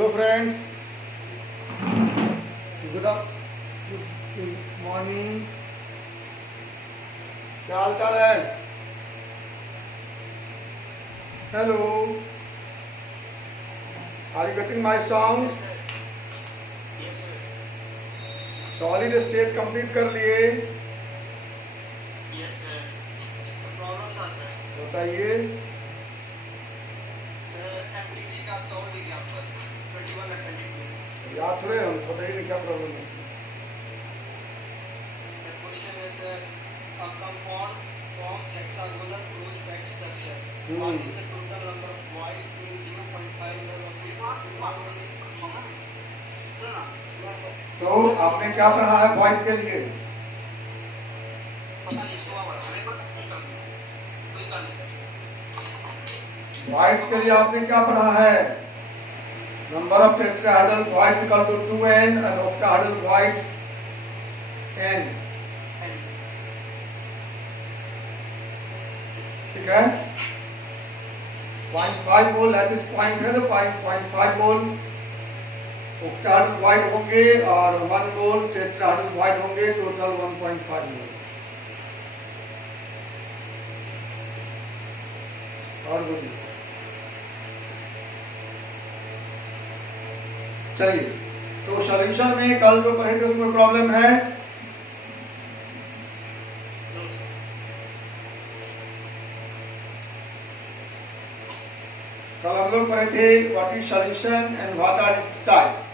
Hello friends, good morning. क्या हाल चाल है? Hello, are you getting my sound? Solid state complete कर लिए? बताइए। याद थोड़े हम बताइए नहीं क्या प्रॉब्लम है। तो आपने क्या पढ़ा है वॉइड के लिए? वॉइड्स के लिए आपने क्या पढ़ा है? Number of tetrahedral void equal to 2n and octahedral void n। ठीक है, 0.5 मोल लैटिस पॉइंट है तो 0.5 मोल ऑक्टाहेड्रल वॉइड होंगे और 1 मोल टेट्राहेड्रल वॉइड होंगे, टोटल 1.5 मोल। और बोलिए। चलिए, तो सॉल्यूशन में कल जो पढ़े थे उसमें प्रॉब्लम है? कल हम लोग पढ़े थे what is solution and what are its types.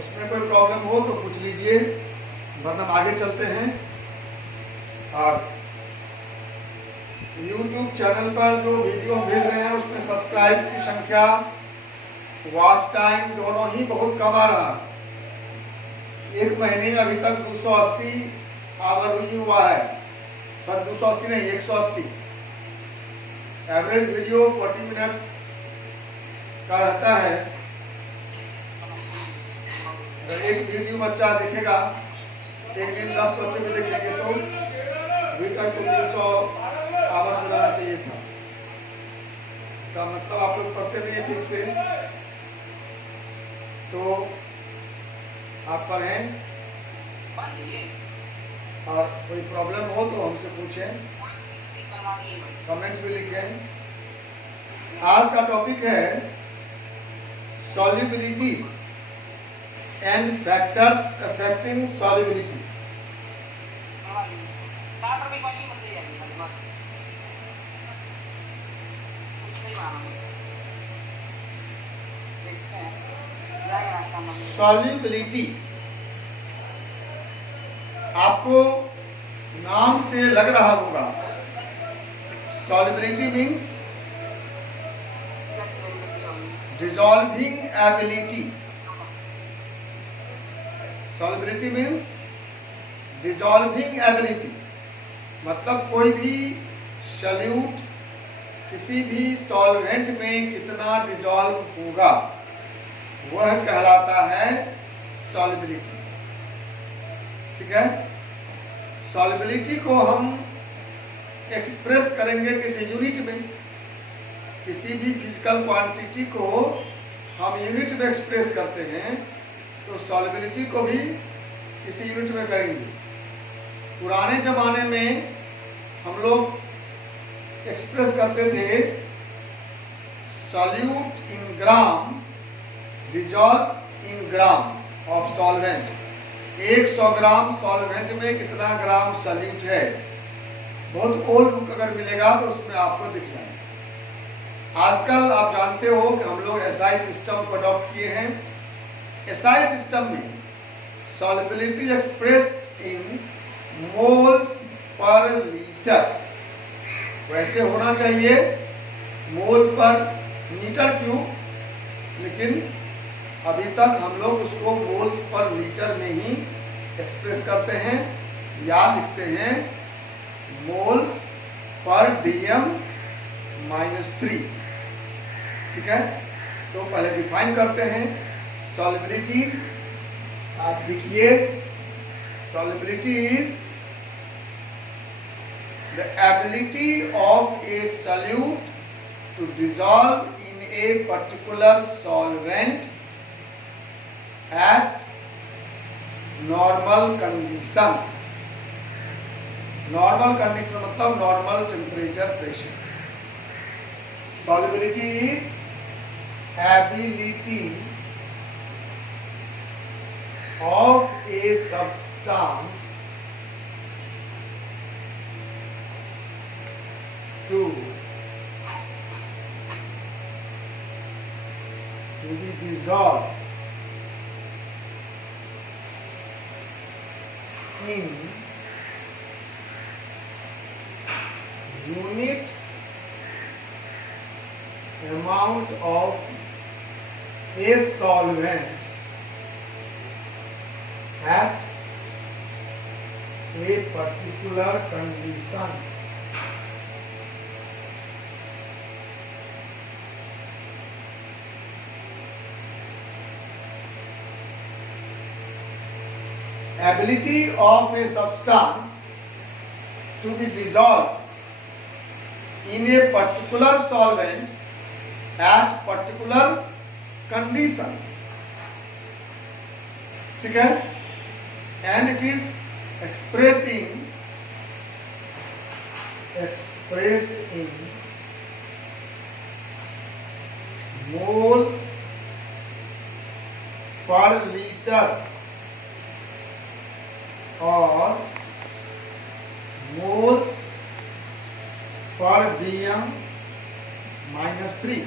उसमें कोई प्रॉब्लम हो तो पूछ लीजिए, वरना हम आगे चलते हैं। और YouTube चैनल पर जो वीडियो भेज रहे हैं उसमें सब्सक्राइब की संख्या, वॉच टाइम दोनों ही बहुत कम आ रहा। एक महीने में अभी तक 280 आवर ही हुआ है। सर 280 नहीं, 180। एवरेज वीडियो 40 मिनट्स का रहता है। अगर एक वीडियो बच्चा देखेगा, एक दिन 10 बच्चे भी देखेंगे तो अभी तक तो 300 आवर्स हो जाना चाहिए था। इसका मतलब आप लोग पढ़ते नहीं है ठीक से, तो आप पढ़ें और कोई प्रॉब्लम हो तो हमसे पूछें, कमेंट भी लिखें। आज का टॉपिक है solubility and factors affecting solubility. Solubility आपको नाम से लग रहा होगा। Solubility means dissolving ability. Solubility means dissolving ability, मतलब कोई भी सॉल्यूट किसी भी सॉल्वेंट में कितना डिसॉल्व होगा वह कहलाता है सॉल्युबिलिटी। ठीक है, सॉल्युबिलिटी को हम एक्सप्रेस करेंगे किसी यूनिट में। किसी भी फिजिकल क्वांटिटी को हम यूनिट में एक्सप्रेस करते हैं तो सॉल्युबिलिटी को भी किसी यूनिट में करेंगे। पुराने जमाने में हम लोग एक्सप्रेस करते थे solute in gram, dissolve in gram of solvent. 100 gram solvent में कितना ग्राम सॉल्यूट है। बहुत ओल्ड बुक अगर मिलेगा तो उसमें आपको दिख जाएगा। आजकल आप जानते हो कि हम लोग एसआई सिस्टम को अडॉप्ट किए हैं। एसआई सिस्टम में solubility expressed in moles per litre. वैसे होना चाहिए मोल पर मीटर क्यूब, लेकिन अभी तक हम लोग उसको मोल्स पर लीटर में ही एक्सप्रेस करते हैं या लिखते हैं मोल्स पर dm -3। ठीक है, तो पहले डिफाइन करते हैं सॉल्युबिलिटी। आप लिखिए, solubility is the ability of A solute to dissolve in a particular solvent at normal conditions. Normal condition मतलब normal temperature pressure. Solubility is ability of a substance to be dissolved in unit amount of a solvent at a particular conditions. Ability of a substance to be dissolved in a particular solvent at particular conditions. ठीक है? And it is expressed in moles per liter or moles per dm minus 3.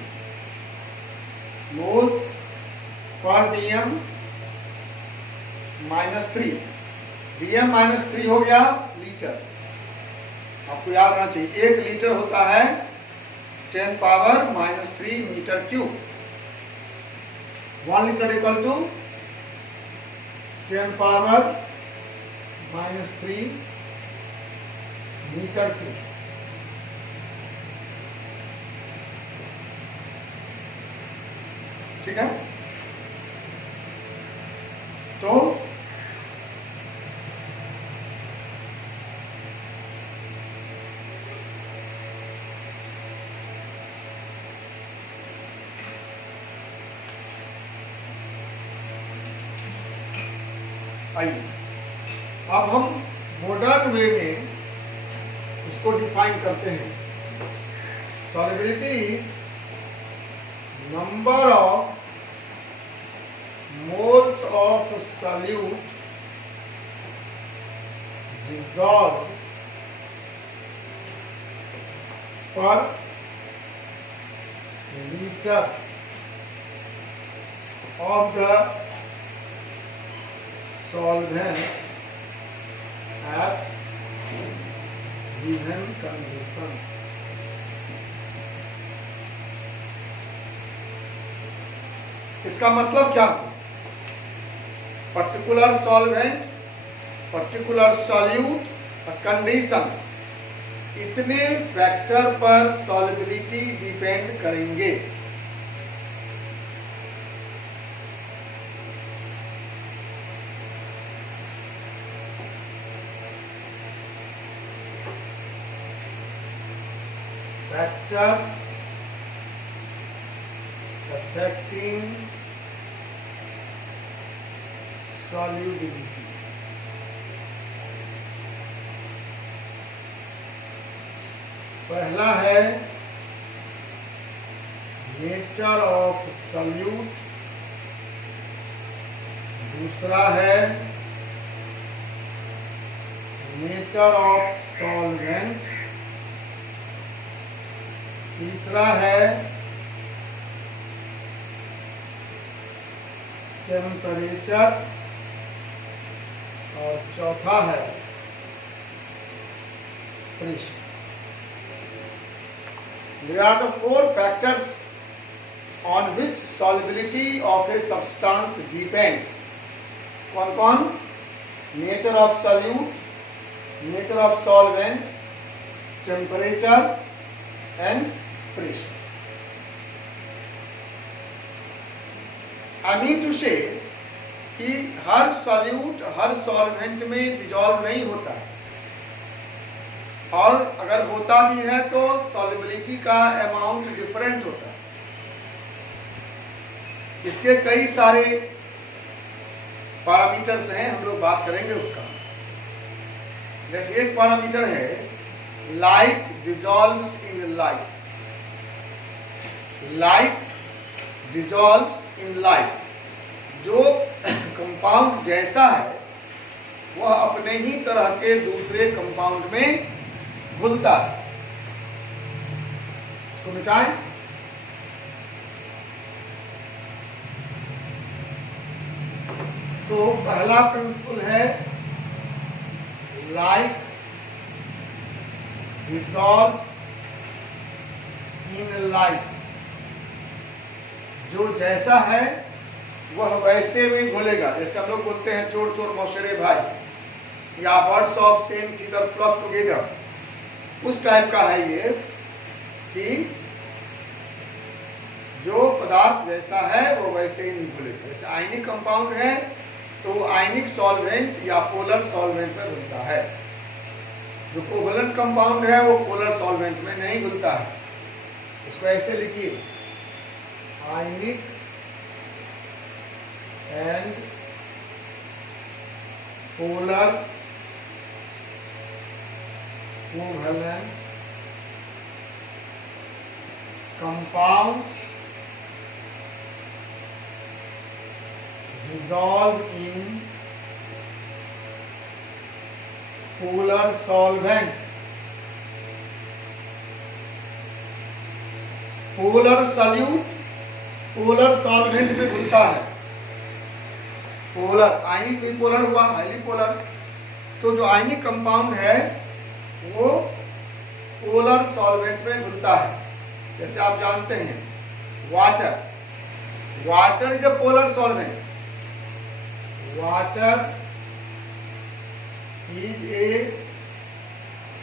Moles per dm minus 3. dm minus 3 हो गया litre. आपको याद रखना चाहिए 1 litre होता है 10 power minus 3 metre cube. 1 litre equal to 10 power minus 3 metre cube. ठीक है? तो आइए अब हम मॉडर्न वे में इसको डिफाइन करते हैं. Solubility is number of moles of solute dissolved per liter of the solvent at given conditions. इसका मतलब क्या है? पर्टिकुलर सॉल्वेंट, पर्टिकुलर सॉल्यूट और कंडीशंस, इतने फैक्टर पर सॉल्युबिलिटी डिपेंड करेंगे. Factors affecting solubility. पहला है नेचर ऑफ सॉल्यूट, दूसरा है नेचर ऑफ सॉल्वेंट, तीसरा है टेम्परेचर और चौथा है pressure. There are the 4 factors on which solubility of a substance depends. कौन कौन? Nature of solute, nature of solvent, temperature and pressure. I mean to say कि हर सॉल्यूट हर सॉल्वेंट में dissolve नहीं होता है, और अगर होता भी है तो सॉल्युबिलिटी का अमाउंट डिफरेंट होता है. इसके कई सारे पैरामीटर्स हैं, हम लोग बात करेंगे उसका। जैसे एक पैरामीटर है light dissolves in light, light dissolves in light. जो कंपाउंड जैसा है वह अपने ही तरह के दूसरे कंपाउंड में घुलता है। इसको मिटाएं। तो पहला प्रिंसिपल है लाइट डिसॉल्व्स इन लाइट। जो जैसा है वह वैसे में घुलेगा। जैसे हम लोग बोलते हैं चोर चोर मौशरे भाई, या birds of same feather flock together, उस टाइप का है ये कि जो पदार्थ जैसा है वो वैसे ही नहीं घुलेगा। जैसे आयनिक कंपाउंड है तो आयनिक सॉल्वेंट या पोलर सॉल्वेंट में घुलता है। जो कोवलेंट कंपाउंड है वो पोलर सॉल्वेंट में नहीं घुलता है। इसको ऐसे लिखिए, ionic and polar covalent compounds dissolve in polar solvents। Polar solute polar solvent में घुलता है। पोलर आयनिक भी पोलर हुआ, हाईली पोलर। तो जो आयनिक कंपाउंड है वो पोलर सॉल्वेंट में घुलता है। जैसे आप जानते हैं water, water is a polar solvent, water is a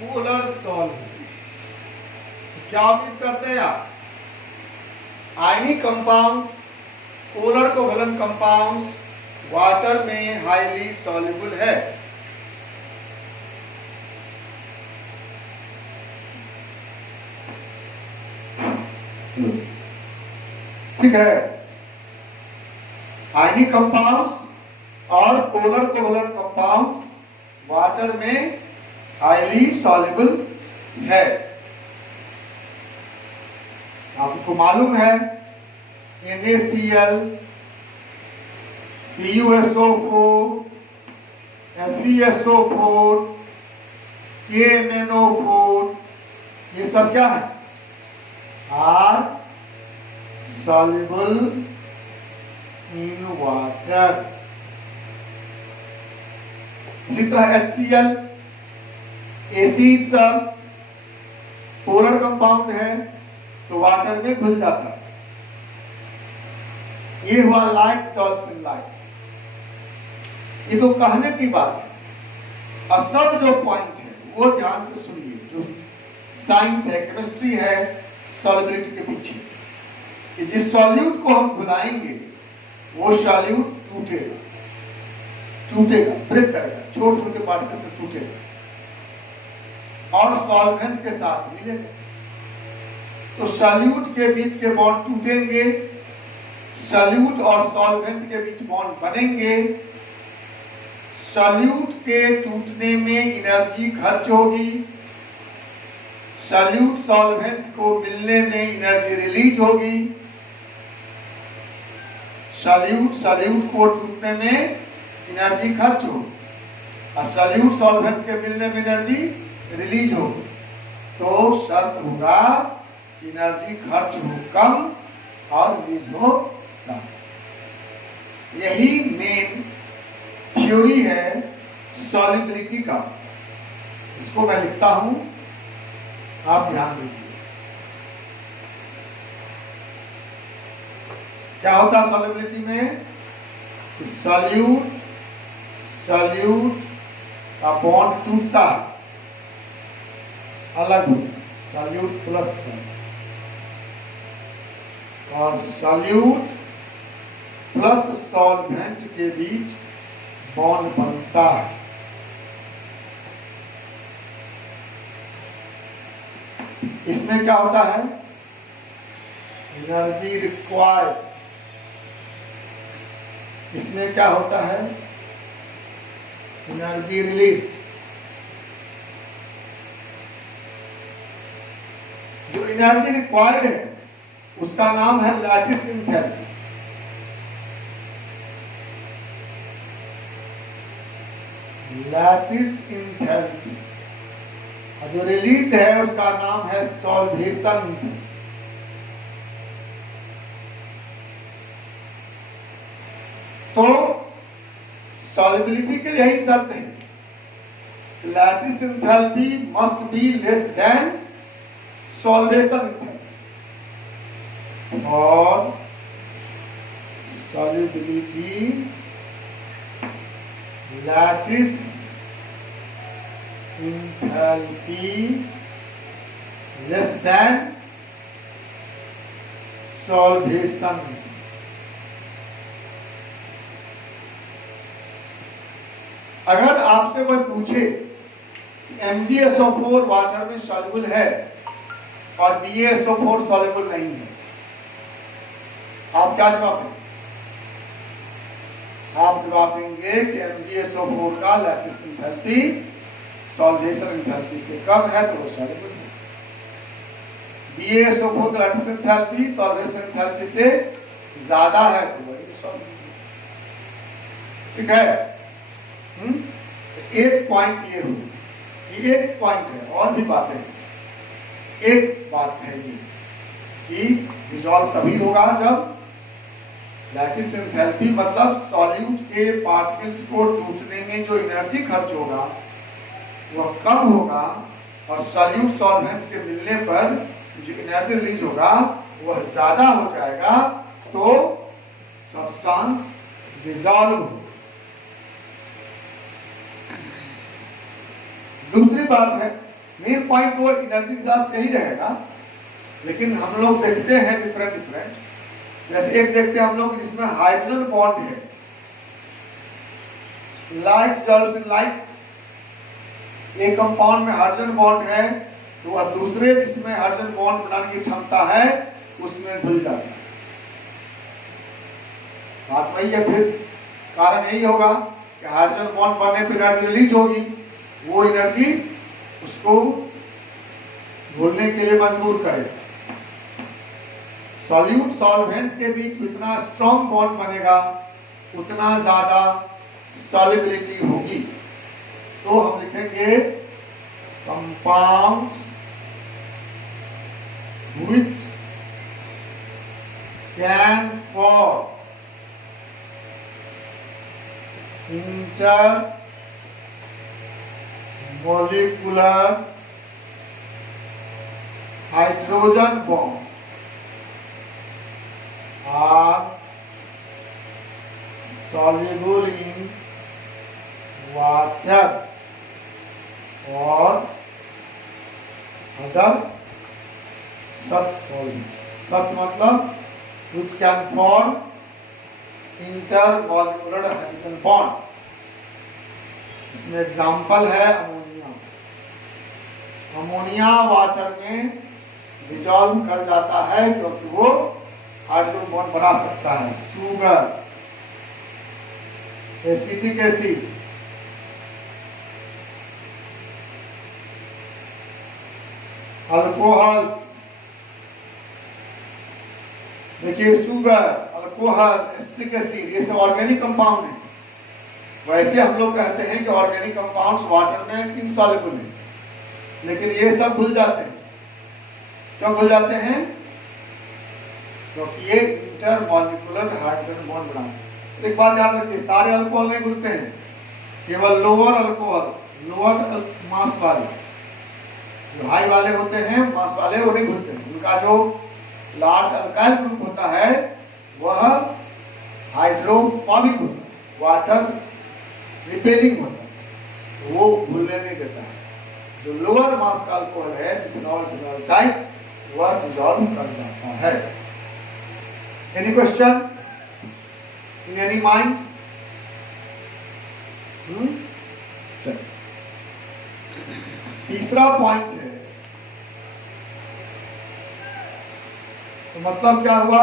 polar solvent. क्या उम्मीद करते हैं आप? Ionic compounds, polar covalent compounds water में हाईली सॉल्युबल है। ठीक है, आयनिक कंपाउंड्स और पोलर कोवलेंट कंपाउंड्स वाटर में हाईली सॉल्युबल है। आपको मालूम है NaCl, CuSO4, FeSO4, KMnO4, ये सब क्या है? Are soluble in water। इसी तरह HCl, एसिड सब पोलर कंपाउंड है तो वाटर में घुल जाता है। ये हुआ लाइट डिसॉल्व्स इन लाइट। ये तो कहने की बात है, असल जो पॉइंट है वो ध्यान से सुनिए। जो साइंस है, केमिस्ट्री है, सॉल्युबिलिटी के पीछे कि जिस सॉल्यूट को हम घुलाएंगे वो सॉल्यूट टूटेगा, टूटेगा, ब्रेक करेगा, छोटे छोटे पार्टिकल से टूटेगा और सॉल्वेंट के साथ मिलेगा। तो सॉल्यूट के बीच के बॉन्ड टूटेंगे, सॉल्यूट और सॉल्वेंट के बीच बॉन्ड बनेंगे। सॉल्यूट के टूटने में एनर्जी खर्च होगी, सॉल्यूट सॉल्वेंट को मिलने में एनर्जी रिलीज होगी। सॉल्यूट को टूटने में एनर्जी खर्च होगी और सॉल्यूट सॉल्वेंट के मिलने में एनर्जी रिलीज होगी। तो शर्त होगा एनर्जी खर्च हो कम और रिलीज हो कम। यही मेन थ्योरी है सॉल्युबिलिटी का। इसको मैं लिखता हूं, आप ध्यान दीजिए। क्या होता है सॉल्युबिलिटी में? सॉल्यूट का बॉन्ड टूटता है, अलग होता है, सॉल्यूट प्लस और सॉल्यूट प्लस सॉल्वेंट के बीच बॉन्ड बनता है। इसमें क्या होता है? एनर्जी रिक्वायर्ड इसमें क्या होता है? Energy release. जो एनर्जी रिक्वायर्ड है उसका नाम है लैटिस एंथैल्पी। Lattice enthalpy. और जो रिलीज है उसका नाम है सॉल्वेशन। तो सॉल्युबिलिटी के लिए यही शर्त है, lattice enthalpy must be less than solvation enthalpy. और solubility lattice enthalpy less than solvation. अगर आपसे कोई पूछे MgSO4 वाटर में सॉल्युबल है और BaSO4 सॉल्युबल नहीं है, आप क्या जवाब देंगे? आप जवाब देंगे कि MgSO4 का लैटिस एंथैल्पी सॉल्वेशन एंथैल्पी से कम है तो वो सॉल्युबल है। BaSO4 का लैटिस एंथैल्पी सॉल्वेशन एंथैल्पी से ज्यादा है तो वो इनसॉल्युबल। ठीक है। एक पॉइंट ये हुई, ये एक पॉइंट है, और भी बातें हैं। एक बात है ये कि डिसॉल्व तभी होगा जब लैटिस एंथैल्पी मतलब सॉल्यूट के पार्टिकल्स को टूटने में जो एनर्जी खर्च होगा वह कम होगा, और सॉल्यूट सॉल्वेंट के मिलने पर जो एनर्जी रिलीज होगा वह ज्यादा हो जाएगा, तो सब्सटेंस डिसॉल्व होगा। दूसरी बात है, मेन पॉइंट तो एनर्जी के हिसाब से ही रहेगा, लेकिन हम लोग देखते हैं डिफरेंट। जैसे एक देखते हैं हम लोग जिसमें हाइड्रोजन बॉन्ड है, लाइक जल्स इन लाइक, एक कंपाउंड में हाइड्रोजन बॉन्ड है तो वह दूसरे जिसमें हाइड्रोजन बॉन्ड बनाने की क्षमता है उसमें घुल जाता है। बात वही है, फिर कारण यही होगा कि हाइड्रोजन बॉन्ड बनने पर एनर्जी रिलीज होगी, वो एनर्जी उसको घुलने के लिए मजबूर करेगा। सॉल्यूट सॉल्वेंट के बीच जितना स्ट्रॉन्ग बॉन्ड बनेगा उतना ज्यादा सॉल्युबिलिटी होगी। तो हम लिखेंगे compounds which can form intermolecular hydrogen bond are soluble in water or other such solute. Such मतलब which can form intermolecular hydrogen bond. इसमें एग्जाम्पल है अमोनिया। अमोनिया वाटर में डिसॉल्व कर जाता है क्योंकि वो हाइड्रोजन बॉन्ड बना सकता है। शुगर, एसिटिक एसिड, अल्कोहल, देखिए शुगर, अल्कोहल, एसिटिक एसिड ये सब ऑर्गेनिक कंपाउंड है। वैसे हम लोग कहते हैं कि ऑर्गेनिक कंपाउंड्स वाटर में इनसॉल्युबल है, लेकिन ये सब घुल जाते हैं। क्यों घुल जाते हैं? क्योंकि ये इंटरमॉलिक्यूलर हाइड्रोजन बॉन्ड बनाते हैं। एक बात याद रखिए, सारे अल्कोहल नहीं घुलते हैं, केवल लोअर अल्कोहल, लोअर मास वाले, जो हाई वाले होते हैं मास वाले वो नहीं घुलते हैं। उनका जो लार्ज अल्काइल ग्रुप होता है वह हाइड्रोफोबिक होता है, वाटर रिपेलिंग होता है, वो घुलने नहीं देता है। जो लोअर मास का अल्कोहल है इथेनॉल, फिनॉल टाइप, वह डिसॉल्व कर जाता है। Any question in any mind? चलिए, तीसरा पॉइंट है। तो मतलब क्या हुआ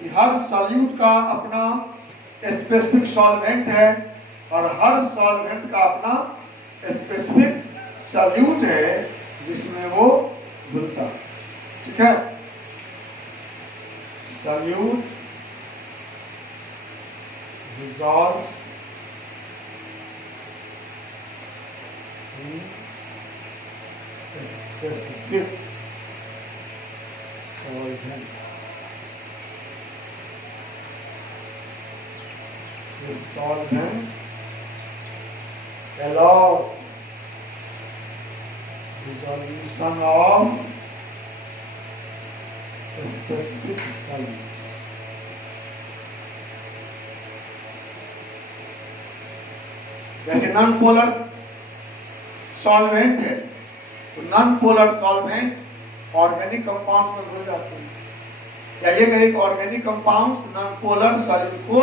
कि हर सॉल्यूट का अपना स्पेसिफिक सॉल्वेंट है और हर सॉल्वेंट का अपना स्पेसिफिक सॉल्यूट है जिसमें वो घुलता है। ठीक है, solute dissolves in specific solvent. This solvent allows dissolution of specific solutes. जैसे नॉन पोलर सॉल्वेंट है तो non polar solvent organic compounds में घुल जाते हैं, या ये कहे organic compounds non polar solute को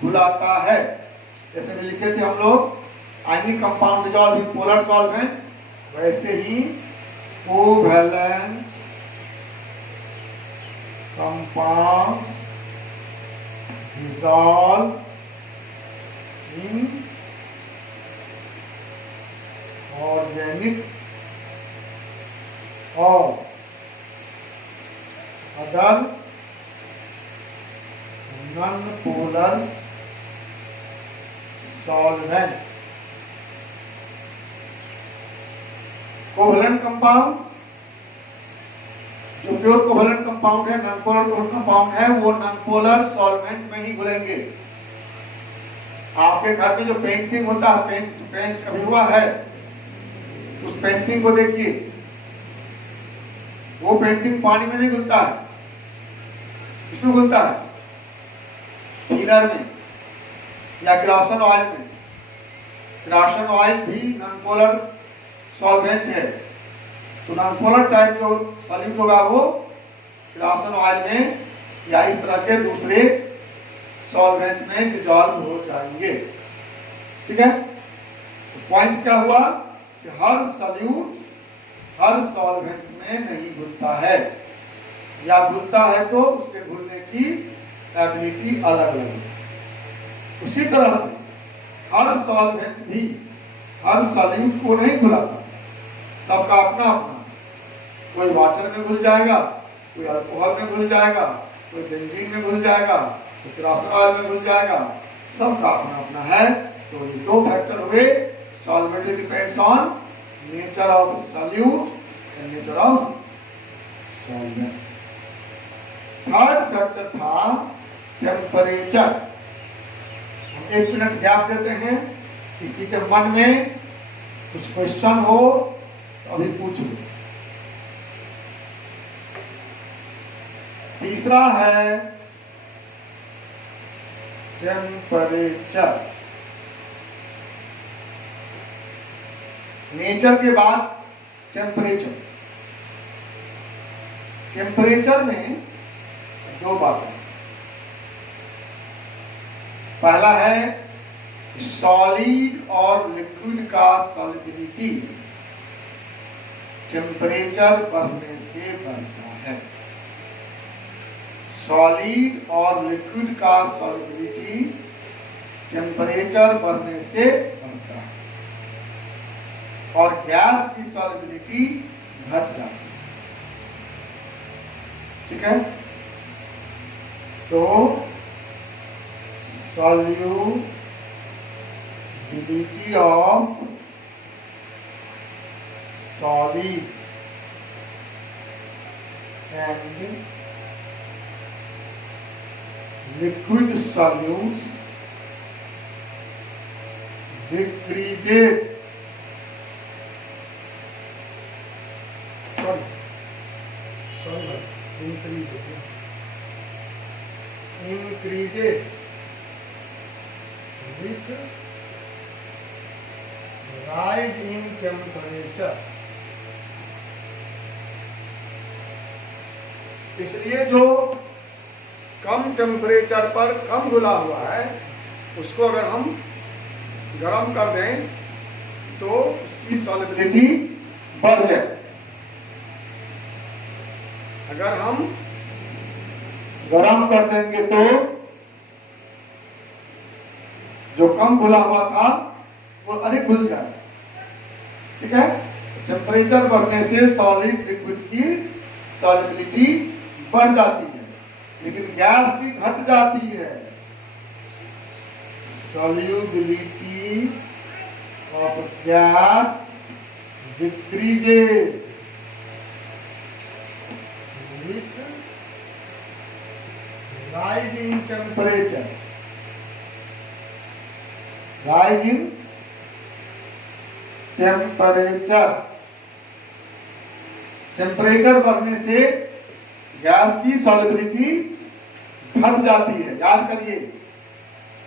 घुलाता है। जैसे लिखे थे हम लोग ionic compound dissolve in polar solvent, वैसे ही covalent compounds dissolve in organic और other non polar solvents. Covalent compound जो प्योर कोवैलेंट कंपाउंड है, नॉन पोलर कंपाउंड है, वो नॉन पोलर सॉल्वेंट में ही घुलेंगे। आपके घर में जो पेंटिंग होता है, पेंट अभी हुआ है, उस पेंटिंग को देखिए, वो पेंटिंग पानी में नहीं घुलता है, इसमें घुलता है थिनर में या किरोसिन ऑयल में। किरोसिन ऑयल भी नॉन पोलर सॉल्वेंट है, तो नॉन पोलर टाइप जो सॉल्यूट होगा वो किरोसिन ऑयल में या इस तरह के दूसरे सॉल्वेंट में डिसॉल्व हो जाएंगे। ठीक है, तो पॉइंट क्या हुआ कि हर सॉल्यूट हर सॉल्वेंट में नहीं घुलता है, या घुलता है तो उसके घुलने की एबिलिटी अलग अलग है। उसी तरह से हर सॉल्वेंट भी हर सॉल्यूट को नहीं घुलाता, सबका अपना अपना। कोई वाटर में घुल जाएगा, कोई अल्कोहल में घुल जाएगा, कोई बेंजीन में घुल जाएगा, कोई किरोसिन ऑयल में घुल जाएगा, सबका अपना अपना है। तो ये दो फैक्टर हुए, solvability depends on nature of solute and nature of solvent. Third factor था टेम्परेचर। हम 1 मिनट गैप देते हैं, किसी के मन में कुछ क्वेश्चन हो तो अभी पूछो। तीसरा है टेम्परेचर। नेचर के बाद टेम्परेचर। टेम्परेचर में दो बातें, पहला है सॉलिड और लिक्विड का सॉलिबिलिटी टेम्परेचर बढ़ने से बढ़ता है। सॉलिड और लिक्विड का सॉलिबिलिटी टेम्परेचर बढ़ने से बढ़ता है, और गैस की सॉलिबिलिटी घट जाती है। ठीक है, तो solubility of solid and liquid solutes decreases increases with rise in temperature। इसलिए जो कम टेम्परेचर पर कम घुला हुआ है उसको अगर हम गर्म कर दें तो उसकी सॉलिबिलिटी बढ़ जाए। अगर हम गर्म कर देंगे तो जो कम घुला हुआ था वो अधिक घुल जाए। ठीक है, टेम्परेचर बढ़ने से सॉलिड लिक्विड की सॉल्युबिलिटी बढ़ जाती है, लेकिन गैस की घट जाती है। Solubility of gas decreases with rise in temperature। rise in temperature, temperature बढ़ने से गैस की सॉल्युबिलिटी घट जाती है। याद करिए,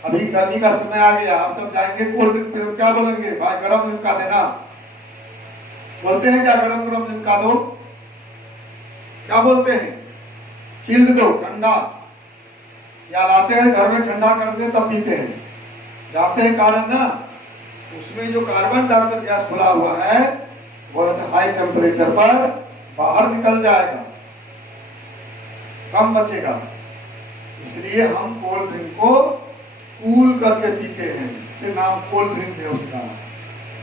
अभी गर्मी का समय आ गया, आप सब जाएंगे कोल्ड ड्रिंक पे, क्या बोलेंगे? भाई गरम लिमका देना। बोलते हैं क्या गरम गरम लिमका दो? क्या बोलते हैं? चिल्ड दो, ठंडा। या लाते हैं घर में ठंडा करते तब पीते हैं। जानते हैं कारण ना? उसमें जो कार्बन डाइऑक्साइड गैस खुला हुआ है वो हाई टेम्परेचर पर बाहर निकल जाएगा, कम बचेगा। इसलिए हम कोल्ड ड्रिंक को कूल करके पीते हैं, इसे नाम कोल्ड ड्रिंक है उसका।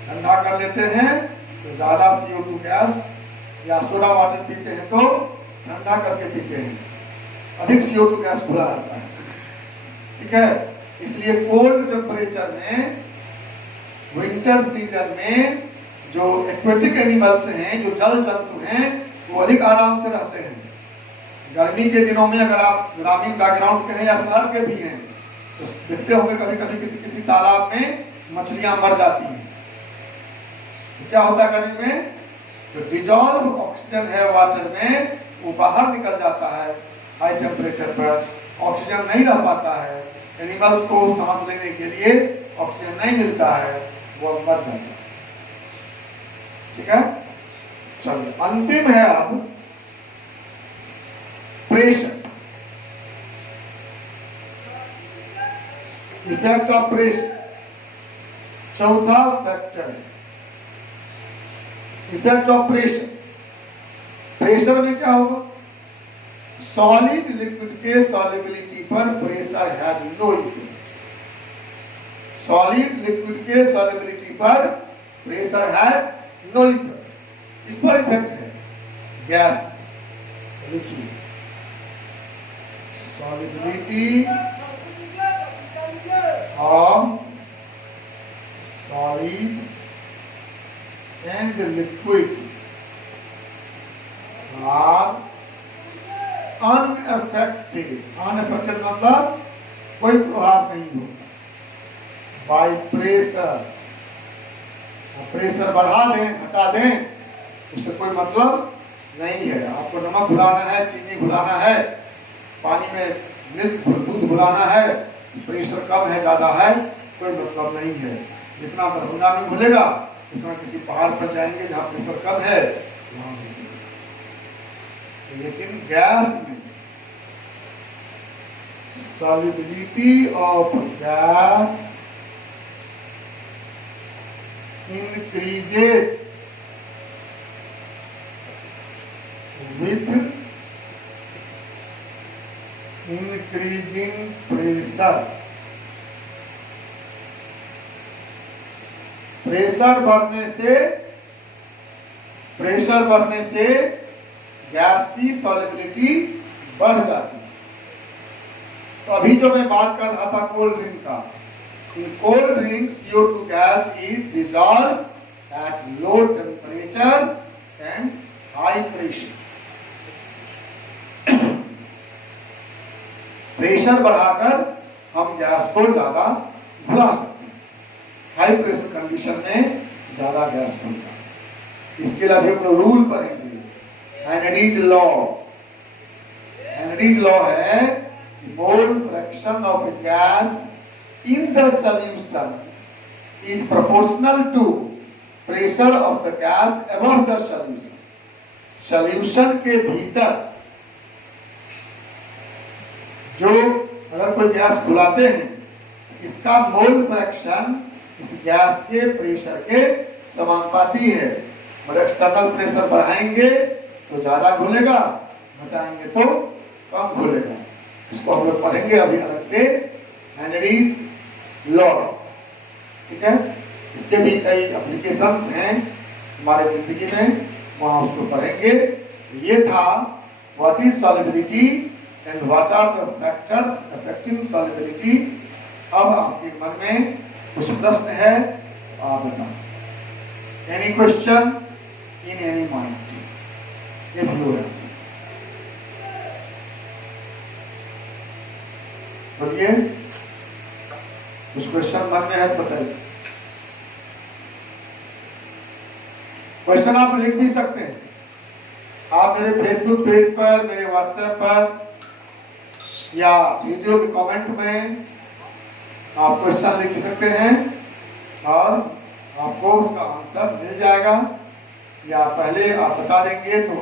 ठंडा कर लेते हैं तो ज्यादा CO2 गैस, या सोडा वाटर पीते हैं तो ठंडा करके पीते हैं, अधिक CO2 गैस खुला रहता है। ठीक है, इसलिए कोल्ड टेम्परेचर में, विंटर सीजन में जो एक्वेटिक एनिमल्स हैं, जो जल जंतु हैं, वो अधिक आराम से रहते हैं। गर्मी के दिनों में अगर आप ग्रामीण बैकग्राउंड के हैं या शहर के भी हैं तो देखते होंगे कभी कभी किसी किसी तालाब में मछलियां मर जाती हैं। तो क्या होता है गर्मी में? जो डिजॉल्व ऑक्सीजन है वाटर में वो बाहर निकल जाता है। हाई टेम्परेचर पर ऑक्सीजन नहीं रह पाता है, एनिमल्स को सांस लेने के लिए ऑक्सीजन नहीं मिलता है, वो मर जाता है। ठीक है, चलिए अंतिम है अब प्रेशर, इफेक्ट ऑफ प्रेशर। चौथा फैक्टर है इफेक्ट ऑफ प्रेशर। प्रेशर में क्या होगा? सॉलिड लिक्विड के सॉल्युबिलिटी पर pressure has no effect. Solid liquid के सॉल्युबिलिटी पर प्रेशर हैज नो इफेक्ट। इस पर इफेक्ट है gas. Liquid solubility of solids and the liquids are unaffected। unaffected मतलब कोई प्रभाव नहीं होगा by pressure। प्रेशर बढ़ा दें घटा दें उससे कोई मतलब नहीं है। आपको नमक घुलाना है, चीनी घुलाना है, पानी में मिल्क दूध घुलाना है, प्रेशर कम है ज्यादा है कोई मतलब नहीं है। जितना दरभंगा में घुलेगा उतना किसी पहाड़ पर जाएंगे जहां प्रेशर कम है वहां। लेकिन गैस में solubility of gas increases with increasing pressure। Pressure बढ़ने से गैस की सॉल्युबिलिटी बढ़ जाती है। तो अभी जो मैं बात कर रहा था कोल्ड ड्रिंक का, in cold drink CO2 gas is dissolved at low temperature and high pressure. Pressure बढ़ाकर हम गैस को ज्यादा घुला सकते हैं। हाई प्रेशर कंडीशन में ज्यादा गैस बनता है। इसके लिए अभी हम लोग रूल पढ़ेंगे, हेनरीज लॉ। हेनरीज लॉ है mole fraction of gas in the solution is proportional to pressure of the gas above the solution. Solution के भीतर जो अगर कोई गैस घुलाते हैं इसका मोल फ्रैक्शन इस गैस के प्रेशर के समानुपाती है। और एक्सटर्नल प्रेशर बढ़ाएंगे तो ज्यादा घुलेगा, घटाएंगे तो कम घुलेगा। इसको हम लोग पढ़ेंगे अभी अलग से, हेनरीज लॉ। ठीक है। इसके भी कई एप्लीकेशंस हैं हमारे जिंदगी में, वहाँ उसको पढ़ेंगे। ये था what is solubility and what are the factors affecting solubility. अब आपके मन में कुछ प्रश्न है आप बताओ। Any question in any mind if you have. बोलिए, कुछ क्वेश्चन मन में है तो बताइए। क्वेश्चन आप लिख भी सकते हैं, आप मेरे फेसबुक पेज पर, मेरे व्हाट्सएप पर या वीडियो के कमेंट में आप क्वेश्चन लिख सकते हैं और आपको उसका आंसर मिल जाएगा, या पहले आप बता देंगे तो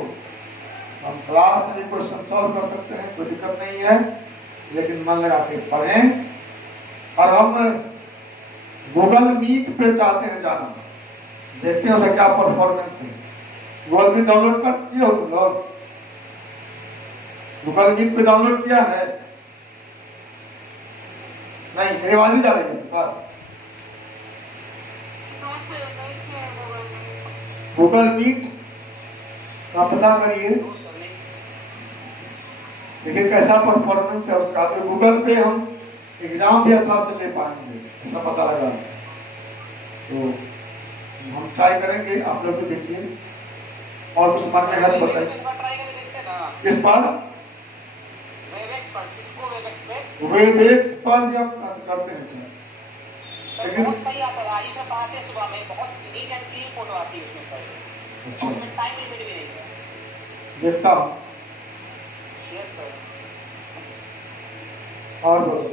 हम क्लास में क्वेश्चन सॉल्व कर सकते हैं, कोई दिक्कत नहीं है। लेकिन मन लगा के पढ़ें। और हम गूगल मीट पे चाहते हैं जाना, देखते हैं उसका क्या परफॉर्मेंस है। गूगल मीट डाउनलोड कर दिए हो तुम लोग? गूगल मीट पे डाउनलोड किया है? नहीं, मेरी आवाज नहीं जा रही है बस। गूगल मीट आप पता करिए, देखिए कैसा परफॉर्मेंस है उसका। तो गूगल पे हम एग्जाम भी अच्छा से ले पाएंगे, ऐसा पता लगा। तो हम ट्राई करेंगे, आप लोग भी देखिए। और कुछ मन में है तो बताइए। किस पर? वेबएक्स पर भी आप करते हैं? लेकिन बहुत सही आता है, आयुष से पढ़ाते हैं सुबह में, बहुत नीट एंड क्लीन फोटो आती है उसमें सर। अच्छा, उसमें टाइम लिमिट भी नहीं है। देखता हूँ। Yes sir. और बोलो।